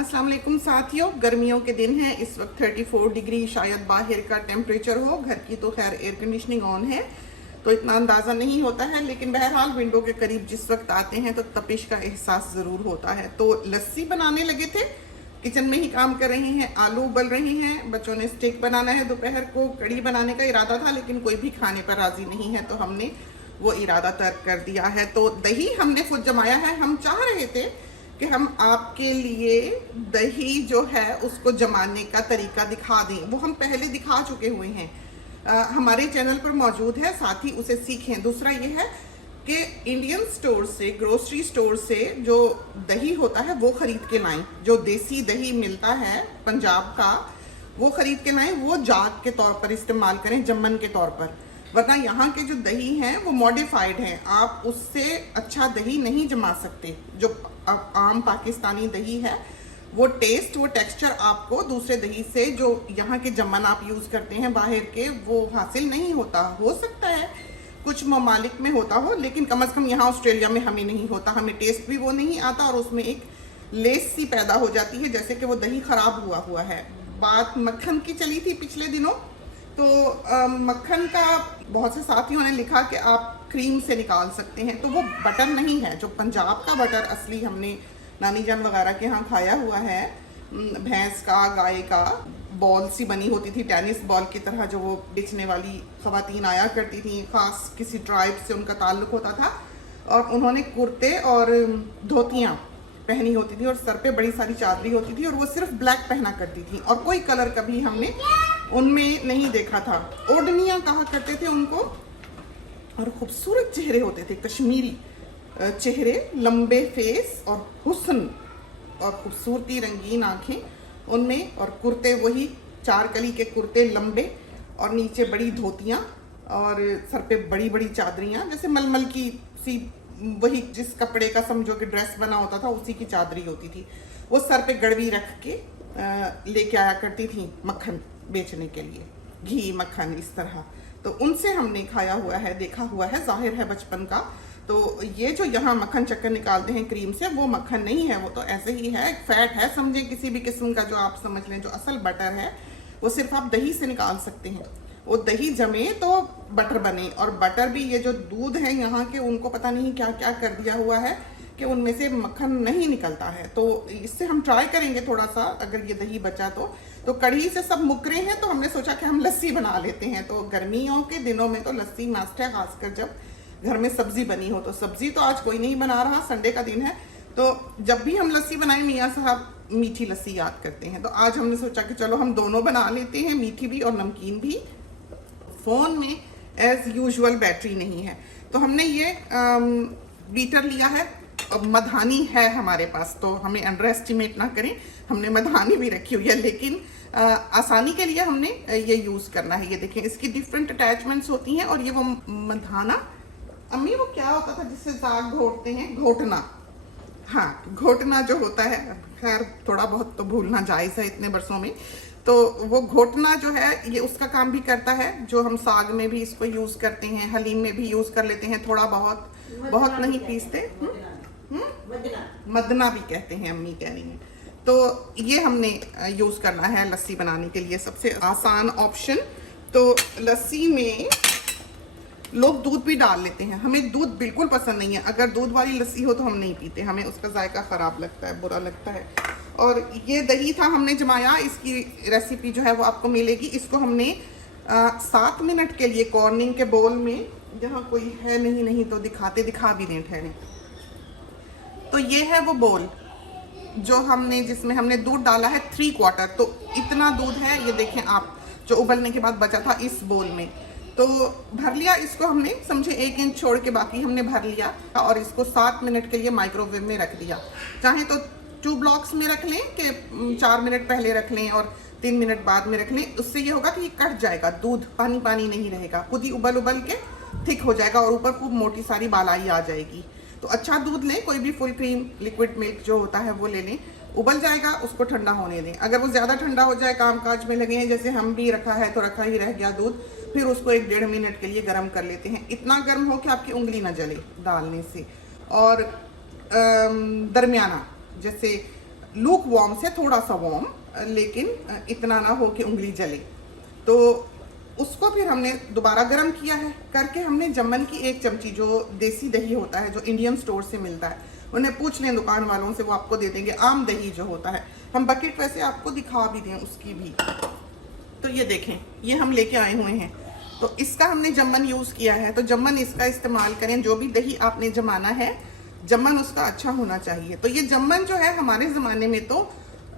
अस्सलाम वालेकुम साथियों, गर्मियों के दिन हैं। इस वक्त 34 डिग्री शायद बाहर का टेम्परेचर हो। घर की तो खैर एयर कंडीशनिंग ऑन है तो इतना अंदाज़ा नहीं होता है, लेकिन बहरहाल विंडो के करीब जिस वक्त आते हैं तो तपिश का एहसास ज़रूर होता है। तो लस्सी बनाने लगे थे, किचन में ही काम कर रहे हैं, आलू उबल रहे हैं, बच्चों ने स्टेक बनाना है। दोपहर को कड़ी बनाने का इरादा था लेकिन कोई भी खाने पर राज़ी नहीं है तो हमने वो इरादा तर्क कर दिया है। तो दही हमने खुद जमाया है। हम चाह रहे थे कि हम आपके लिए दही जो है उसको जमाने का तरीका दिखा दें। वो हम पहले दिखा चुके हुए हैं, हमारे चैनल पर मौजूद है, साथ ही उसे सीखें। दूसरा ये है कि इंडियन स्टोर से, ग्रोसरी स्टोर से जो दही होता है वो ख़रीद के लाएं। जो देसी दही मिलता है पंजाब का वो ख़रीद के लाएं। वो जाग के तौर पर इस्तेमाल करें, जमन के तौर पर, वरना यहाँ के जो दही हैं वो मॉडिफाइड हैं। आप उससे अच्छा दही नहीं जमा सकते। जो आम पाकिस्तानी दही है वो टेस्ट, वो टेक्सचर आपको दूसरे दही से जो यहाँ के जमन आप यूज़ करते हैं बाहर के, वो हासिल नहीं होता। हो सकता है कुछ ममालिक में होता हो, लेकिन कम से कम यहाँ ऑस्ट्रेलिया में हमें नहीं होता। हमें टेस्ट भी वो नहीं आता और उसमें एक लेस सी पैदा हो जाती है जैसे कि वो दही ख़राब हुआ है। बात मक्खन की चली थी पिछले दिनों, तो मक्खन का बहुत से साथियों ने लिखा कि आप क्रीम से निकाल सकते हैं, तो वो बटर नहीं है। जो पंजाब का बटर असली हमने नानी जान वगैरह के यहाँ खाया हुआ है, भैंस का, गाय का, बॉल सी बनी होती थी टेनिस बॉल की तरह, जो वो बेचने वाली ख़वातीन आया करती थी, ख़ास किसी ट्राइब से उनका ताल्लुक़ होता था और उन्होंने कुर्ते और धोतियाँ पहनी होती थी और सर पे बड़ी सारी चादरी होती थी और वो सिर्फ ब्लैक पहना करती थी और कोई कलर कभी हमने उनमें नहीं देखा था। ओढ़नियाँ कहा करते थे उनको और खूबसूरत चेहरे होते थे, कश्मीरी चेहरे, लंबे फेस और हुस्न और खूबसूरती, रंगीन आँखें उनमें, और कुर्ते वही 4 कली के कुर्ते लंबे और नीचे बड़ी धोतियाँ और सर पे बड़ी बड़ी चादरियाँ, जैसे मलमल की सी, वही जिस कपड़े का समझो कि ड्रेस बना होता था उसी की चादरी होती थी। वो सर पे गड़वी रख के लेके आया करती थी मक्खन बेचने के लिए, घी मक्खन इस तरह। तो उनसे हमने खाया हुआ है, देखा हुआ है, जाहिर है बचपन का। तो ये जो यहाँ मक्खन चक्कर निकालते हैं क्रीम से, वो मक्खन नहीं है, वो तो ऐसे ही है, एक फैट है समझें, किसी भी किस्म का जो आप समझ लें। जो असल बटर है वो सिर्फ आप दही से निकाल सकते हैं। वो दही जमे तो बटर बने, और बटर भी ये जो दूध है यहाँ के, उनको पता नहीं क्या क्या कर दिया हुआ है कि उनमें से मक्खन नहीं निकलता है। तो इससे हम ट्राई करेंगे थोड़ा सा, अगर ये दही बचा तो कढ़ी से सब मुकरे हैं तो हमने सोचा कि हम लस्सी बना लेते हैं। तो गर्मियों के दिनों में तो लस्सी मस्ट है, खासकर जब घर में सब्जी बनी हो। तो सब्जी तो आज कोई नहीं बना रहा, संडे का दिन है, तो जब भी हम लस्सी बनाएं मियाँ साहब मीठी लस्सी याद करते हैं। तो आज हमने सोचा कि चलो हम दोनों बना लेते हैं, मीठी भी और नमकीन भी। फ़ोन में एज़ यूजुअल बैटरी नहीं है तो हमने ये बीटर लिया है, मधानी है हमारे पास, तो हमें अंडर एस्टिमेट ना करें, हमने मधानी भी रखी हुई है, लेकिन आसानी के लिए हमने ये यूज़ करना है। ये देखें, इसकी डिफरेंट अटैचमेंट्स होती हैं और ये वो मधाना, अम्मी वो क्या होता था जिससे साग घोटते हैं, घोटना, हाँ घोटना जो होता है, खैर थोड़ा बहुत तो भूलना जायज़ है इतने बरसों में। तो वो घोटना जो है ये उसका काम भी करता है, जो हम साग में भी इसको यूज़ करते हैं, हलीम में भी यूज़ कर लेते हैं, थोड़ा बहुत, बहुत नहीं पीसते। मदना भी कहते हैं, अम्मी कह रही हैं। तो ये हमने यूज़ करना है लस्सी बनाने के लिए, सबसे आसान ऑप्शन। तो लस्सी में लोग दूध भी डाल लेते हैं, हमें दूध बिल्कुल पसंद नहीं है। अगर दूध वाली लस्सी हो तो हम नहीं पीते, हमें उसका जायका ख़राब लगता है, बुरा लगता है। और ये दही था हमने जमाया, इसकी रेसिपी जो है वो आपको मिलेगी। इसको हमने 7 मिनट के लिए कॉर्निंग के बोल में, जहाँ कोई है नहीं तो दिखा भी दें, ठहरें। तो ये है वो बोल जो हमने, जिसमें हमने दूध डाला है 3/4, तो इतना दूध है, ये देखें आप, जो उबलने के बाद बचा था इस बोल में। तो भर लिया इसको हमने, समझे 1 इंच छोड़ के बाकी हमने भर लिया और इसको 7 मिनट के लिए माइक्रोवेव में रख दिया। चाहे तो 2 ब्लॉक्स में रख लें कि 4 मिनट पहले रख लें और 3 मिनट बाद में रख लें। उससे ये होगा कि ये कट जाएगा, दूध पानी पानी नहीं रहेगा, खुद ही उबल के थिक हो जाएगा और ऊपर खूब मोटी सारी बालाई आ जाएगी। तो अच्छा दूध लें, कोई भी फुल क्रीम लिक्विड मिल्क जो होता है वो ले लें। उबल जाएगा, उसको ठंडा होने दें। अगर वो ज़्यादा ठंडा हो जाए, काम काज में लगे हैं जैसे हम भी, रखा है तो रखा ही रह गया दूध, फिर उसको 1-1.5 मिनट के लिए गर्म कर लेते हैं। इतना गर्म हो कि आपकी उंगली ना जले डालने से, और दरमियाना, जैसे लूक वार्म से थोड़ा सा वार्म, लेकिन इतना ना हो कि उंगली जले। तो उसको फिर हमने दोबारा गर्म किया है करके हमने जम्मन की 1 चमची, जो देसी दही होता है जो इंडियन स्टोर से मिलता है, उन्हें पूछ लें दुकान वालों से, वो आपको दे देंगे। आम दही जो होता है, हम बकेट वैसे आपको दिखा भी दें उसकी भी। तो ये देखें, ये हम लेके आए हुए हैं। तो इसका हमने जम्मन यूज़ किया है। तो जम्मन इसका इस्तेमाल करें, जो भी दही आपने जमाना है जम्मन उसका अच्छा होना चाहिए। तो ये जम्मन जो है हमारे ज़माने में तो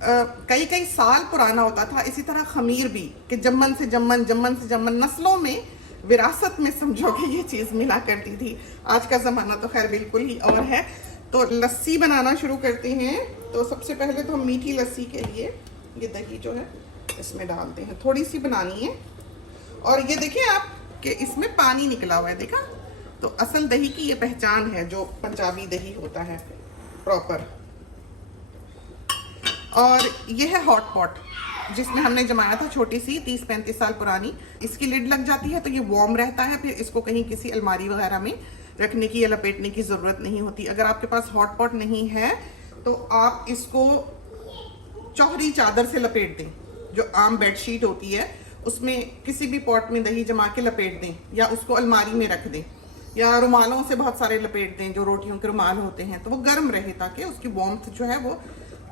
कई कई साल पुराना होता था। इसी तरह खमीर भी, कि जम्मन से जम्मन, जम्मन से जम्मन, नस्लों में विरासत में समझो कि ये चीज़ मिला करती थी। आज का ज़माना तो खैर बिल्कुल ही और है। तो लस्सी बनाना शुरू करते हैं। तो सबसे पहले तो हम मीठी लस्सी के लिए ये दही जो है इसमें डालते हैं। थोड़ी सी बनानी है। और ये देखें आप कि इसमें पानी निकला हुआ है, देखा? तो असल दही की ये पहचान है, जो पंजाबी दही होता है प्रॉपर। और ये है हॉट पॉट जिसमें हमने जमाया था, छोटी सी 30-35 साल पुरानी। इसकी लिड लग जाती है तो ये वार्म रहता है। फिर इसको कहीं किसी अलमारी वगैरह में रखने की या लपेटने की ज़रूरत नहीं होती। अगर आपके पास हॉट पॉट नहीं है तो आप इसको चौहरी चादर से लपेट दें, जो आम बेडशीट होती है उसमें किसी भी पॉट में दही जमा के लपेट दें, या उसको अलमारी में रख दें, या रुमालों से बहुत सारे लपेट दें, जो रोटियों के रुमाल होते हैं, तो वो गर्म रहे ताकि उसकी वार्मथ जो है वो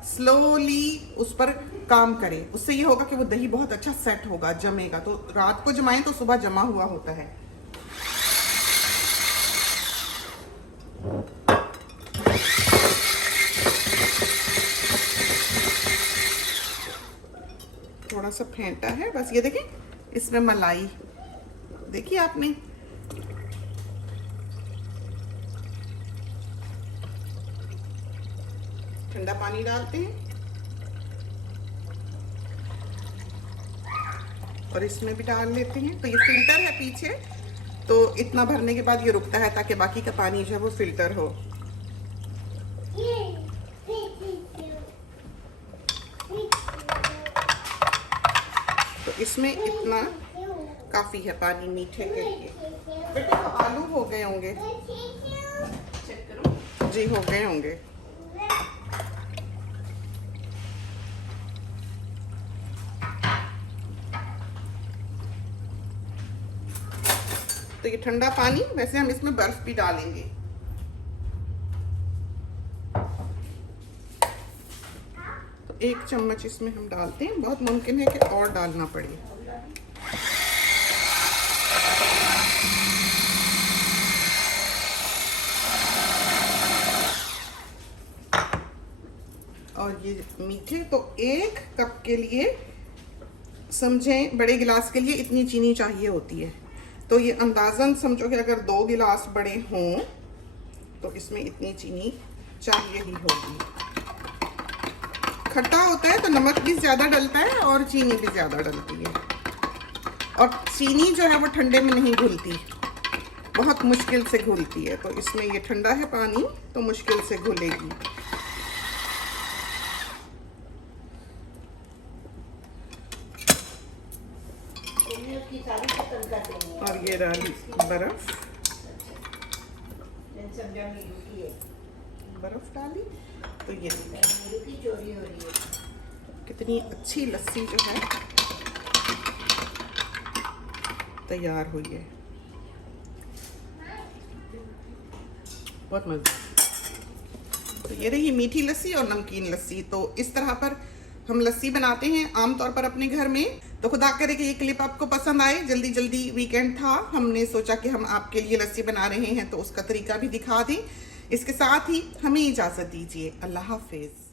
स्लोली उस पर काम करे। उससे ये होगा कि वो दही बहुत अच्छा सेट होगा, जमेगा। तो रात को जमाएं तो सुबह जमा हुआ होता है। थोड़ा सा फेंटा है बस। ये देखें, इसमें मलाई देखिए आपने। ठंडा पानी डालते हैं और इसमें भी डाल लेते हैं। तो ये फिल्टर है पीछे, तो इतना भरने के बाद ये रुकता है ताकि बाकी का पानी जो है वो फिल्टर हो। तो इसमें इतना काफी है पानी मीठे के लिए। बेटे तो आलू हो गए होंगे, चेक करो जी, हो गए होंगे। तो ये ठंडा पानी, वैसे हम इसमें बर्फ भी डालेंगे। तो 1 चम्मच इसमें हम डालते हैं। बहुत मुमकिन है कि और डालना पड़े। और ये मीठे तो 1 कप के लिए समझें, बड़े गिलास के लिए इतनी चीनी चाहिए होती है। तो ये अंदाज़न समझो कि अगर 2 गिलास बड़े हों तो इसमें इतनी चीनी चाहिए ही होगी। खट्टा होता है तो नमक भी ज़्यादा डलता है और चीनी भी ज़्यादा डलती है। और चीनी जो है वो ठंडे में नहीं घुलती, बहुत मुश्किल से घुलती है। तो इसमें ये ठंडा है पानी तो मुश्किल से घुलेगी। और ये डाली बर्फ, बर्फ डाली तो ये कितनी अच्छी लस्सी जो है तैयार हुई है। बहुत मज़ा। तो ये रही मीठी लस्सी और नमकीन लस्सी। तो इस तरह पर हम लस्सी बनाते हैं आमतौर पर अपने घर में। तो खुदा करे कि ये क्लिप आपको पसंद आए। जल्दी जल्दी वीकेंड था, हमने सोचा कि हम आपके लिए लस्सी बना रहे हैं तो उसका तरीका भी दिखा दें। इसके साथ ही हमें इजाज़त दीजिए। अल्लाह हाफिज़।